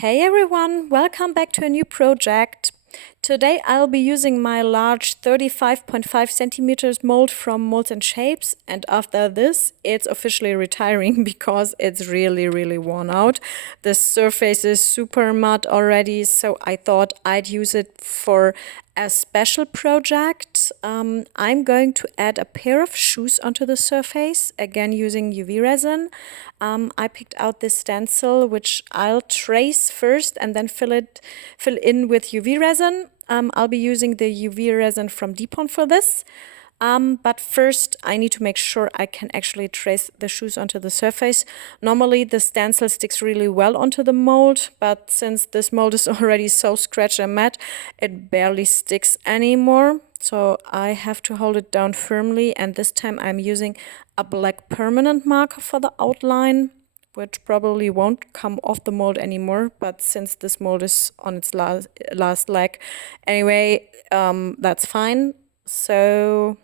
Hey everyone, welcome back to a new project. Today I'll be using my large 35.5 centimeters mold from Moldsandshapes, and after this it's officially retiring because it's really worn out. The surface is super mud already, so I thought I'd use it for a special project. I'm going to add a pair of shoes onto the surface, again using UV resin. I picked out this stencil, which I'll trace first and then fill in with UV resin. I'll be using the UV resin from Depon for this. But first I need to make sure I can actually trace the shoes onto the surface. Normally the stencil sticks really well onto the mold, but since this mold is already so scratched and matte, it barely sticks anymore. So I have to hold it down firmly, and this time I'm using a black permanent marker for the outline, which probably won't come off the mold anymore, but since this mold is on its last leg anyway, that's fine. So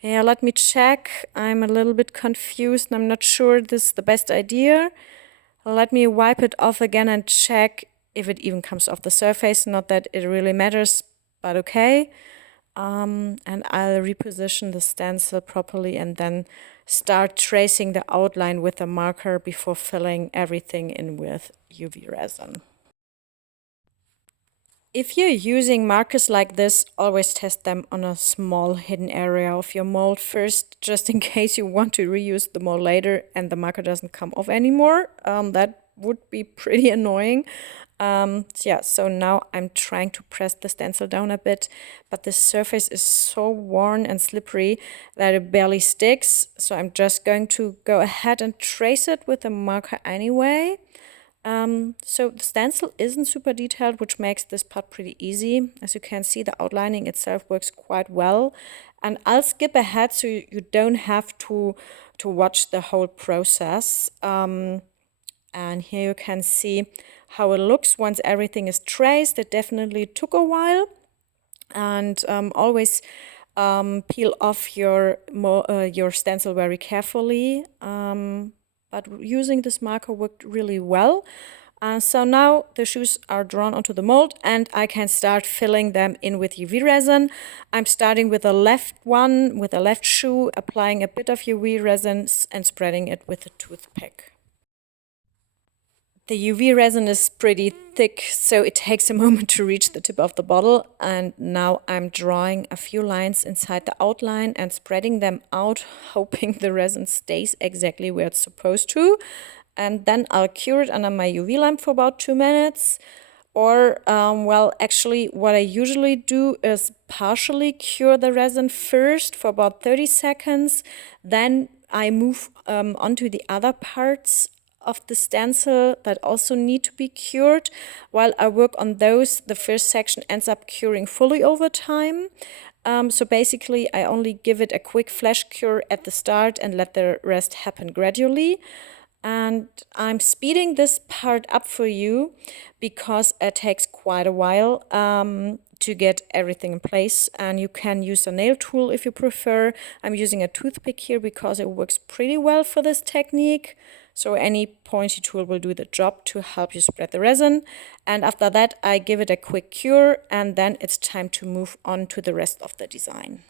yeah, let me check. I'm a little bit confused. I'm not sure this is the best idea. Let me wipe it off again and check if it even comes off the surface. Not that it really matters, but okay. And I'll reposition the stencil properly and then start tracing the outline with a marker before filling everything in with UV resin. If you're using markers like this, always test them on a small hidden area of your mold first, just in case you want to reuse the mold later and the marker doesn't come off anymore. That would be pretty annoying. So now I'm trying to press the stencil down a bit, but the surface is so worn and slippery that it barely sticks. So I'm just going to go ahead and trace it with a marker anyway. So the stencil isn't super detailed, which makes this part pretty easy. As you can see, the outlining itself works quite well. And I'll skip ahead so you don't have to watch the whole process. And here you can see how it looks once everything is traced. It definitely took a while. And always peel off your stencil very carefully. But using this marker worked really well. So now the shoes are drawn onto the mold and I can start filling them in with UV resin. I'm starting with the left one, with the left shoe, applying a bit of UV resin and spreading it with a toothpick. The UV resin is pretty thick, so it takes a moment to reach the tip of the bottle. And now I'm drawing a few lines inside the outline and spreading them out, hoping the resin stays exactly where it's supposed to. And then I'll cure it under my UV lamp for about 2 minutes. Or, well, actually, what I usually do is partially cure the resin first for about 30 seconds. Then I move onto the other parts of the stencil that also need to be cured. While I work on those, the first section ends up curing fully over time. So basically, I only give it a quick flash cure at the start and let the rest happen gradually. And I'm speeding this part up for you because it takes quite a while to get everything in place, and you can use a nail tool if you prefer. I'm using a toothpick here because it works pretty well for this technique. So any pointy tool will do the job to help you spread the resin. And after that, I give it a quick cure, and then it's time to move on to the rest of the design.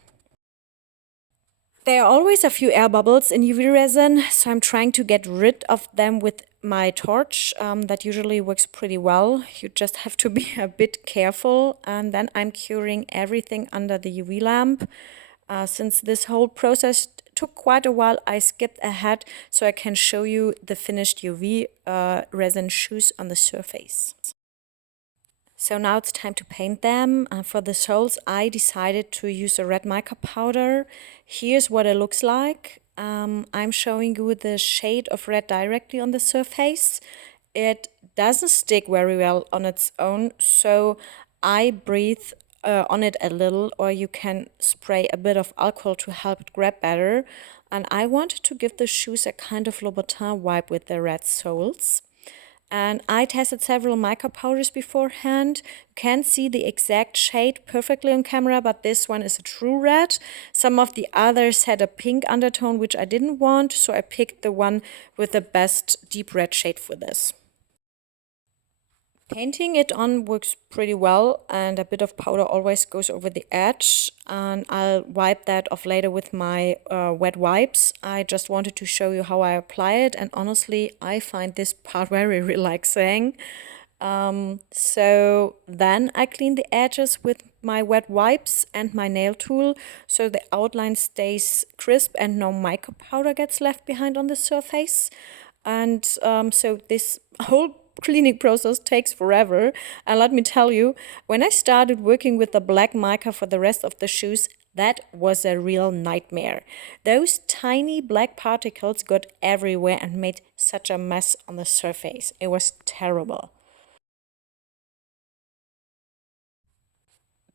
There are always a few air bubbles in UV resin, so I'm trying to get rid of them with my torch. That usually works pretty well. You just have to be a bit careful. And then I'm curing everything under the UV lamp. Since this whole process took quite a while, I skipped ahead so I can show you the finished UV resin shoes on the surface. So now it's time to paint them. For the soles, I decided to use a red mica powder. Here's what it looks like. I'm showing you the shade of red directly on the surface. It doesn't stick very well on its own, so I breathe on it a little, or you can spray a bit of alcohol to help it grab better. And I wanted to give the shoes a kind of Louboutin vibe with the red soles. And I tested several mica powders beforehand. You can't see the exact shade perfectly on camera, but this one is a true red. Some of the others had a pink undertone, which I didn't want, so I picked the one with the best deep red shade for this. Painting it on works pretty well, and a bit of powder always goes over the edge, and I'll wipe that off later with my wet wipes. I just wanted to show you how I apply it, and honestly I find this part very relaxing. So then I clean the edges with my wet wipes and my nail tool so the outline stays crisp and no mica powder gets left behind on the surface. And so this whole cleaning process takes forever. And let me tell you, when I started working with the black mica for the rest of the shoes, that was a real nightmare. Those tiny black particles got everywhere and made such a mess on the surface. It was terrible.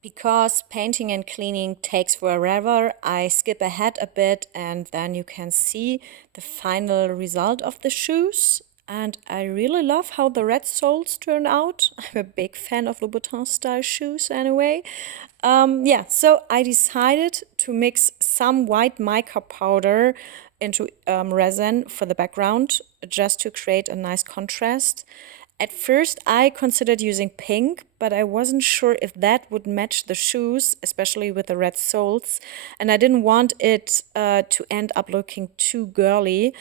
Because painting and cleaning takes forever, I skip ahead a bit and then you can see the final result of the shoes. And I really love how the red soles turn out. I'm a big fan of Louboutin style shoes anyway. Yeah, so I decided to mix some white mica powder into resin for the background just to create a nice contrast. At first, I considered using pink, but I wasn't sure if that would match the shoes, especially with the red soles. And I didn't want it to end up looking too girly.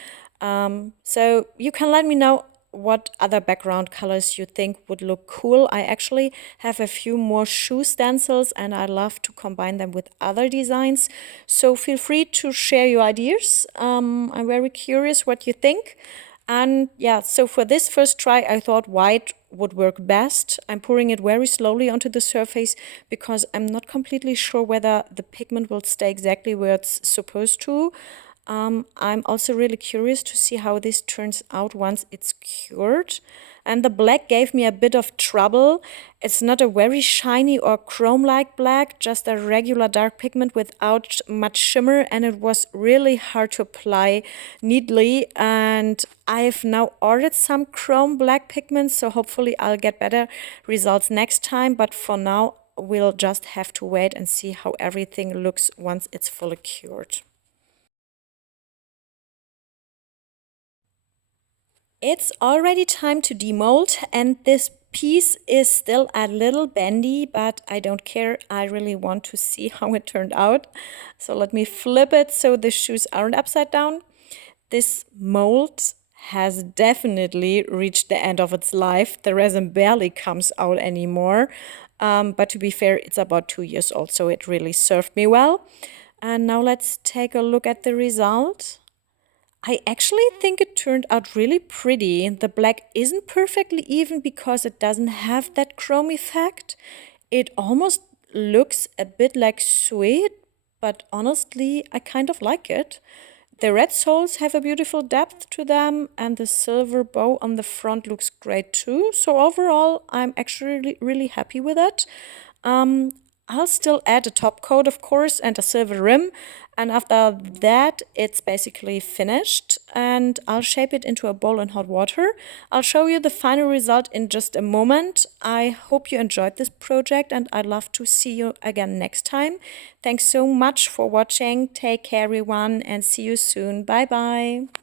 So you can let me know what other background colors you think would look cool. I actually have a few more shoe stencils and I love to combine them with other designs. So feel free to share your ideas. I'm very curious what you think. And yeah, so for this first try, I thought white would work best. I'm pouring it very slowly onto the surface because I'm not completely sure whether the pigment will stay exactly where it's supposed to. I'm also really curious to see how this turns out once it's cured. And the black gave me a bit of trouble. It's not a very shiny or chrome-like black, just a regular dark pigment without much shimmer, and it was really hard to apply neatly. And I've now ordered some chrome black pigments, so hopefully I'll get better results next time. But for now, we'll just have to wait and see how everything looks once it's fully cured. It's already time to demold, and this piece is still a little bendy, but I don't care. I really want to see how it turned out. So let me flip it so the shoes aren't upside down. This mold has definitely reached the end of its life. The resin barely comes out anymore. But to be fair, it's about 2 years old, so it really served me well. And now let's take a look at the result. I actually think it turned out really pretty. The black isn't perfectly even because it doesn't have that chrome effect. It almost looks a bit like suede, but honestly, I kind of like it. The red soles have a beautiful depth to them, and the silver bow on the front looks great too. So overall, I'm actually really happy with it. I'll still add a top coat, of course, and a silver rim. And after that, it's basically finished. And I'll shape it into a bowl in hot water. I'll show you the final result in just a moment. I hope you enjoyed this project and I'd love to see you again next time. Thanks so much for watching. Take care, everyone, and see you soon. Bye-bye.